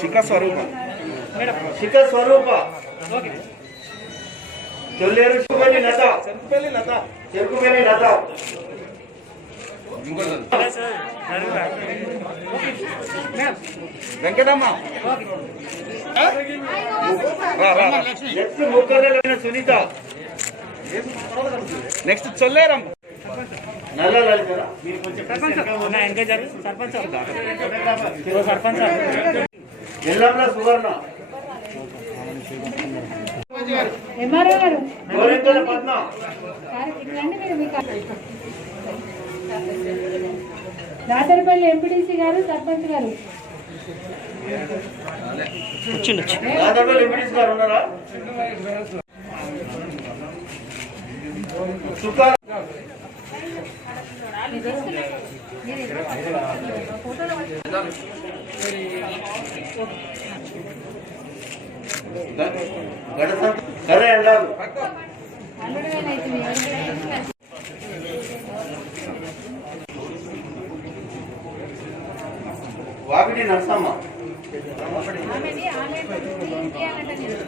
Shikha Swarupa. Shikha Swarupa. Chelleru Cherukupalli Latha Cherupalli Latha Cherukupalli Latha Venkatamma. Next Sunitha. Next Cholleramma. Ellamla Suvarna. MRO garu. Gorinkala Padma. Dasarapalli MPTC గారు సర్పంచ్ గారు. గడస సరే అన్నారు hundred వేలు వాపిటి నరసమ్మ